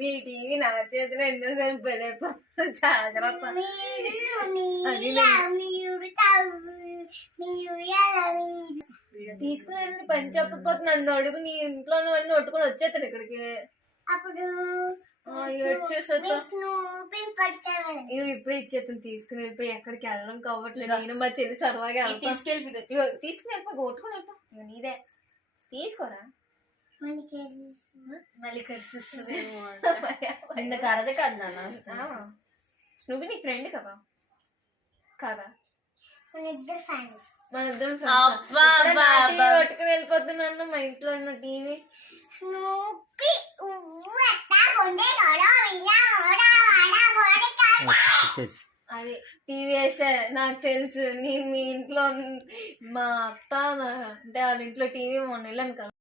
మీ TV నా చేతిలో ఎన్నోసార్లు పెళ్ళైపో జాగ్రత్త. తీసుకుని వెళ్ళి పని చెప్పకపోతే నన్ను అడుగు, నీ ఇంట్లో అన్ని ఒట్టుకొని వచ్చేస్తాను ఇక్కడికి. అప్పుడు ఇప్పుడు ఇచ్చేస్తాను. తీసుకుని వెళ్ళిపోయి ఎక్కడికి వెళ్ళడం కావట్లేదు. నేను మా చెల్లి సరదాగా తీసుకుని వెళ్ళిపో, కొట్టుకుని వెళ్ళిపో. నీదే తీసుకోరా, మళ్ళీ కరిసిస్తుంది. కరదే కాదు నాన్న. నువ్వు నీ ఫ్రెండ్ కదా కాదా? మన ఇద్దరం పట్టుకుని వెళ్ళిపోతున్నాను. మా ఇంట్లో ఉన్న టీవీ అది టీవీ వేసే నాకు తెలుసు. నేను మీ ఇంట్లో మా అత్త అంటే వాళ్ళ ఇంట్లో టీవీ మొన్న వెళ్ళాను కదా.